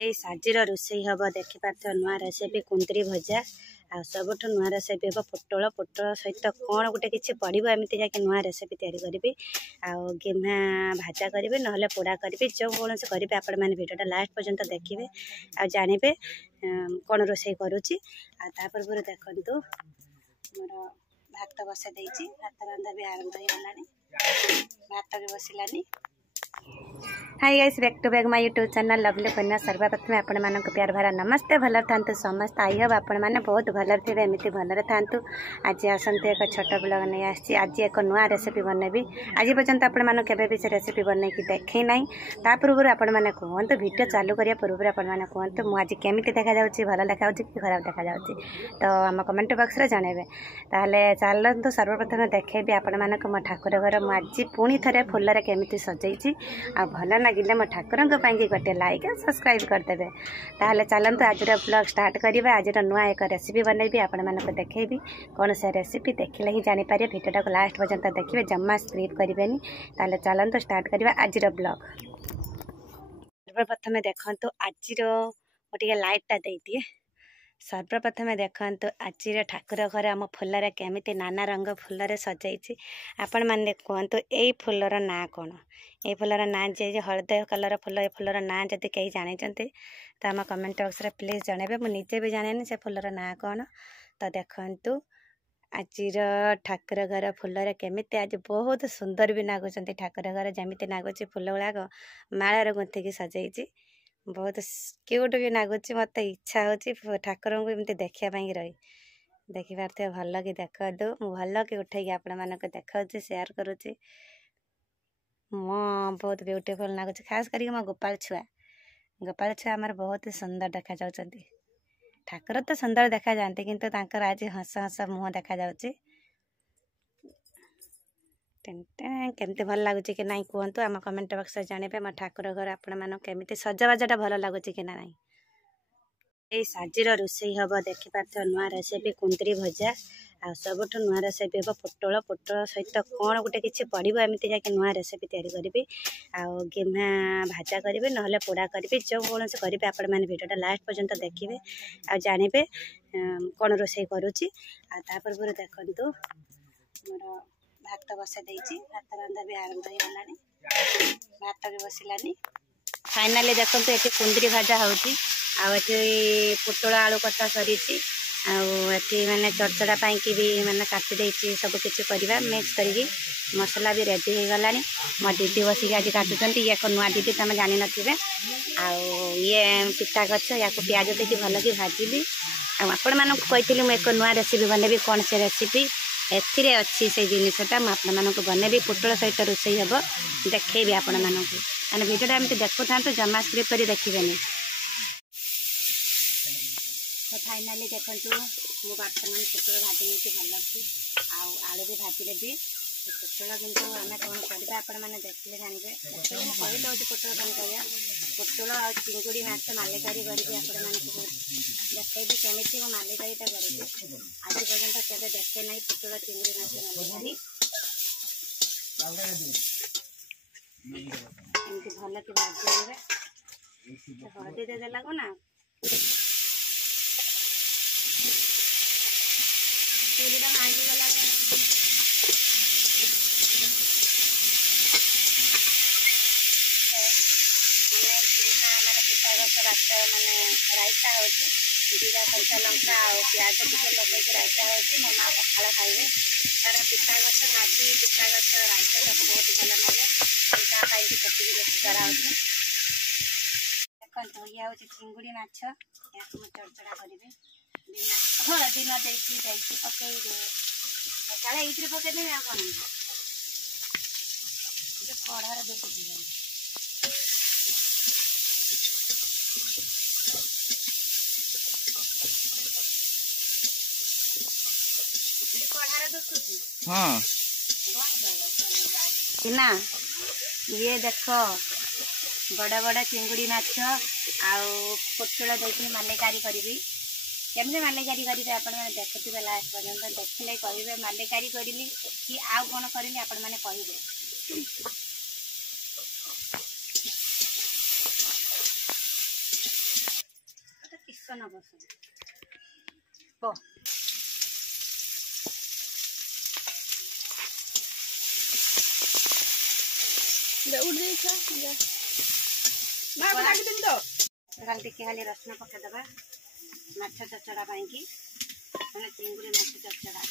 ये साजीर रोषेई हम देखिपार नुआ रेसिपी कुंदरी भजा आ सबुठ नुआ रेसिपी हम पोटल सहित कौन गोटे किसी पड़ो एमती जाकि नुआ रेसिपी तैयारी गिम्हा भाजा करेंगे ना पोड़ा करेंगे जो कौन से करेंगे आपण मैंने भिडियोटा लास्ट पर्यंत देखिए आ जानवे कौन रोषेई करुच्ची पूर्व देखु मोर भात बसा देती भात रंधा भी आरंभ हो गलानी भात भी बसिलानी। Hi guys back to back my YouTube channel lovely Kanya सर्वप्रथम आपण मानक प्यार भरा नमस्ते भलर थांतु समस्त आई होप आपण मैंने बहुत भलर थे एमती भलर थांतु। आज आसंत एक छोट ब्लॉग नहीं आसी आज एक नुआ रेसिपी बनैबी आज पर्यंत आपण मानक केबे भी से रेसिपी बनई कि देखे नहीं ता पूर्व आपण मैंने कहतु वीडियो चालू करिया पूर्व आपण मैंने कहतु मु आज केमिति देखा जाउची भल देखा जाउची कि खराब देखा जाउची तो आम कमेंट बॉक्स रे जणेबे ताले चलतु सर्वप्रथम देखेबी आपण मानक मो ठाकुर घर मु आज पुणी थरे फुल रे केमिति सजैची आ भल लगिले मो ठाकुर गोटे लाइक सब्सक्राइब करदे। ताहले चलतु आज ब्लॉग स्टार्ट करिबा आज नुआ एक रेसिपी बनैबी आपण मानक देखेबी कौन से रेसिपी देखिले ही जानि पारे वीडियोटा को लास्ट पर्यंत देखिबे जम्मा स्क्रिप करिवेनी। ताहले चलतु स्टार्ट करिबा आज ब्लॉग। सर्वप्रथम देखंतु आज गोटे लाइटटा देइदिए सर्वप्रथम देखंतु आज ठाकुर घर आम फुलर केमिति नाना रंग फुलर सजाई आपण मैंने कहतु यही फुलर ना कौन ये फुलर ना जे हलदे कलर फुल ये फुलर ना जदि कहीं जानी तो आम कमेंट बॉक्स रे प्लीज जणेबे मुझे भी जाने से फुलर ना कौन। तो देखंतु आज ठाकुर घर फुलर केमिति आज बहुत सुंदर भी नागुच ठाकुर घर जमीती नागुच फुल गुड़ाक मालार गुंथिकी सजाई बहुत क्यूट भी नागुच मत इच्छा हो ठाकुर को एमती देखापी रही देखिपारे भल कि देखु भल कि उठे आपण मानक देखा शेयर करुच्ची मो बहुत ब्यूटीफुल नागुच खास करके मो गोपाल छुआ आमर बहुत सुंदर देखा जाउछंती ठाकुर तो सुंदर देखा जाती किंतु तांकर आज हस हस मुँह देखा जाउची केमती भल लगुच कि ना कहतु आम कमेंट बॉक्स में जानवे मो ठाकुर घर आपण मानक केमिति सजबाजाटा भल लगुच कि ना। ये साजीर रोषेई हम देखिपार नुआ रेसिपी कुंदरी भजा आ सबुठ नुआ रेसिपी हम पोटल सहित कौन गोटे किसी पड़ो एमती जाकि नुआ रेसिपी तैयारी गिम्हा भाजा करेंगे ना पोड़ा करेंगे जो कौन से करेंगे आपण मैंने भिडियोटा लास्ट पर्यंत देखिए आ जानवे कौन रोषेई करुच्ची पूर्व देखु मोर भात बसा देती भात रंधा भी आरंभ हो गलानी भात भी बसिलानी। फाइनाली देखो ये कुंदरी भाजा होती पोटल आलू कटा सरी मैंने चरचड़ा पाई भी मैंने काटी देती सब किसी करवा मिक्स करी मसला भी रेडी हो गला मो दीदी बसिक आज काटुंट ये एक नुआ दीदी तुम जान नथिबे ये पिता गछ या प्याज देकी भल कि भाजी आपण मानक कही एक नुआ रेसिपी बनैबी कौन से रेसिपी एथिरे अच्छी से जिनसटा मुझे बनैबी पोटल सहित रोषेई हम देखी आपण मानक मैंने भिडियोटा एमती देखु था जमा स्क्रिप कर देखिए। तो फाइनाली देखु मु बर्तमान पोटल भाजी नहीं भल अच्छी आलू भी भाजी देवी पोटल किंतु आम कौन करवा आपण मैंने देखिले जानवे कही दौर पोटल कौन कर पोटल आ चिंगुड़ी माछ मालिकारी करके आपण मानक देखी केमी मो मालिकारीटा करी आज पर्यटन केवे देखे ना पोटल चिंगुड़ी माछ मालिकारी एमती भल कि भाजी हलदी देदेला को ना चूरीटा भांगी गला पिता गछ मैंने रायता हो जीरा कंचा लंका प्याज टे लगे रायता हो मो माँ पखाड़ खाइबे तार पिता गछ भाजी पिता गछ रायता बहुत भल लगे कटिकी रोषेई कराऊँ। देखो ये हूँ चिंगुड़ी माछ या चरचड़ा करेंगे हलदी न देखी पकई काले ये पकईदे आ कौन कढ़ार देखी हाँ ना ये देख बड़ बड़ चिंगुड़ी माछ पोटल देखिए मालिकारी करी केमती मालिकारी करेंगे आपण मैंने देखुवे लास्ट पर्यटन देखिले कहे मालिकारी करी कि आउ कौन करी आपण मैंने कहे बेसन बसन प खाली खाली रसुण पकईदबा माछ चचड़ा पाई मैंने चिंगुड़ी माछ चचड़ा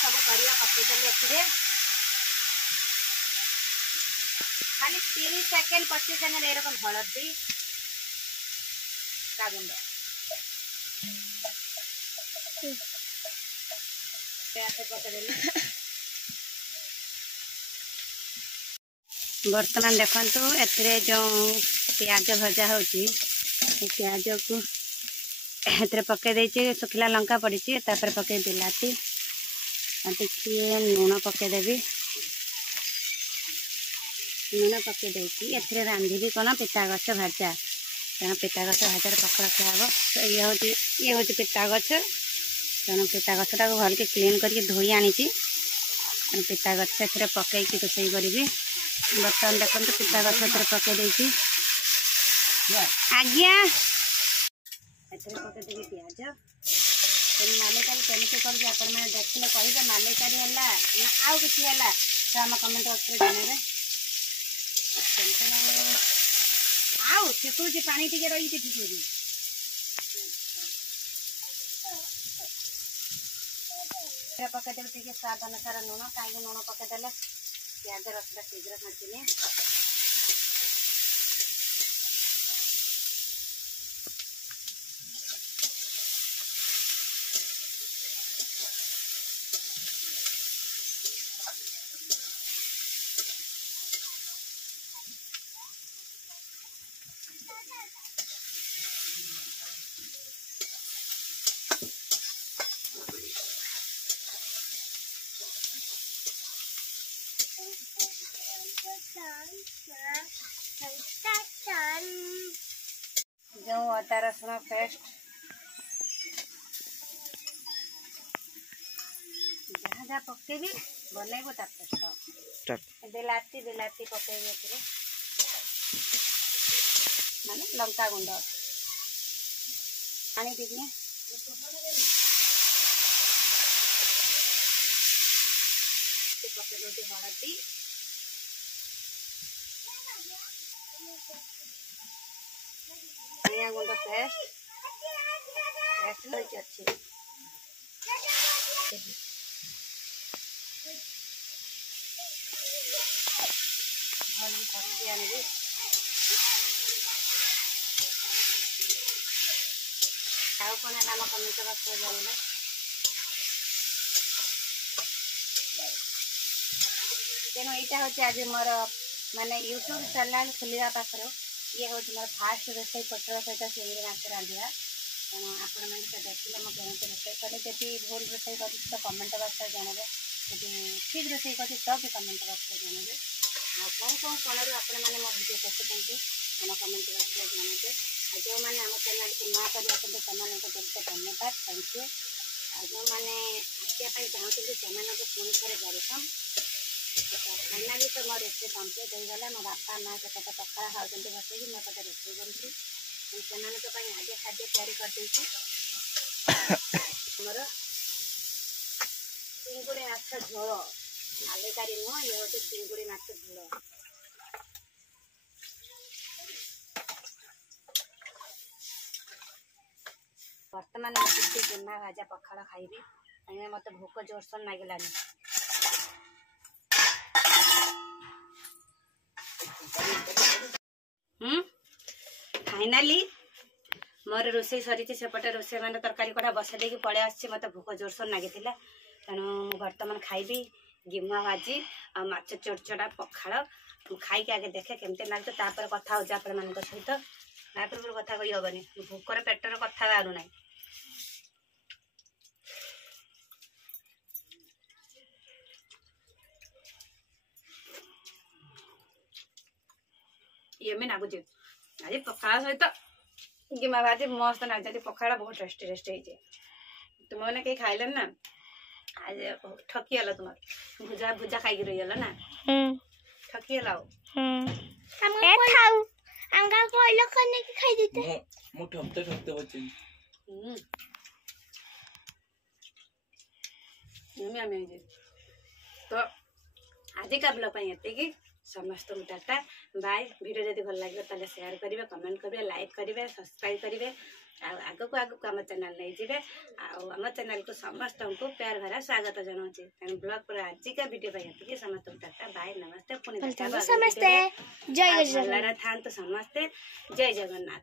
सब परिया पकईदेली खाली 30 सेकेंड 25 सेकेंड एरकम हलदी का गुंड बर्तमान देखु ए जो प्याज भजा हो प्याज को पकई दे सुखिला लंका पड़ी पकई बिलाती टे लुण पकईदेवी लुण पकई ए रांधि कौन पिता गछ भाजा तेना पिता गछ भाजार पकड़ा खाब ये हूँ पिता गछ तेणु पिता गछटा भल के क्लीन करके धोई आनी पिता गछ से पकईकी रोषे करी बर्तमान देखो पिता गछ पकई आज्ञा पकईदेवी प्याज मालिकारी केमी कर देखने कहे मालिकारी है ना आउ कि आम कमेंट बक्स जानवे आउ ठिकुची पानी टी रही ठिकुची पकईदेवी स्वाद अनुसार लुण कहीं लुण पकईदे प्याज रसटा शीघ्र खाँचनी जो अदा रसुण पेस्ट जहाँ जहाँ पकेबी बनइब बिलाती बिलाती पकेबी माने लंका गुंड पानी टिके पकेदी हलदी धनिया गुंड पेस्ट अच्छी भल कषी आनी आउ कौन है आम कमेंट बक्स जानवे तेणु यहाँ हूँ आज मोर माने यूट्यूब चैनल खोलिया पाखर ये हूँ मोर फास्ट रोषे पटल सहित चिंगड़ी माछ रांधा तेणु आपण मैंने देखिले मुझे रोषे कले जी भूल रोषे कर तो कमेंट बक्स जानवे जी ठीक रोषे कर तो भी कमेंट बक्स जानवे कौन कौन कोणरू आपण मैंने मो भिडियो देखुं आम कमेंट बक्स जानवे जो मैंने आम चैनल को नुआ कर बहुत धन्यवाद थैंक यू जो मैंने आसापी चाहूँगी से पुणी थे वेलकम फाइनाली तो मो रोषे कम्प्लीट हो गला मो बापा माँ से पकड़ा खाऊँ बसैक मैं पते रोषे करुँगी से आगे खाद्य तैयारी करदे मोर चिंगुड़ी माछ झोल मालिकारी नुह ये हूँ चिंगुड़ी माछ झोल बर्तमान मुझे गेमा भाजा पखाड़ खाइबी कहीं मत भोक जोरसोर लगिलानी फाइनाली मोर रोषे सरी सेपटे रोषे मैंने तरकारी कड़ा बसा दे पलि आसी मत भोक जोरसोर लगी तेणु बर्तमान खाइबी गिमुआ भाजी आ माछ चोरचड़ा पखाड़ खाई आगे देखे केमती लगे तापर कथा हो आपण मान सहित पूर्व कथा कही हेनी भोकर पेटर कथा बाहर ना ये नागुच आज पखाड़ सहित गिमा भाजी मस्त नागुच पखाड़ बहुत टेस्टी टेस्टी तुमने कहीं खाइलन ना आज ठकी हल तुम भुजा भुजा खाई रही हल ना ठकी हलाओ ए खाऊ हमका कोइलो करने की खाई देते मु ठकते ठकते बच्चे तो आज का ब्लॉग ये समस्त टाटा बाय वीडियो जब भल लगे तो शेयर करेंगे कमेंट करेंगे लाइक करेंगे सब्सक्राइब करेंगे आग को आम चैनल नहीं जी आम चैनल को समस्त को प्यार भरा स्वागत जनाऊँगी तेणु ब्लॉग पर आज का वीडियो ये समस्त टाटा बाय नमस्ते पुणी समस्ते जय था समस्ते जय जगन्नाथ।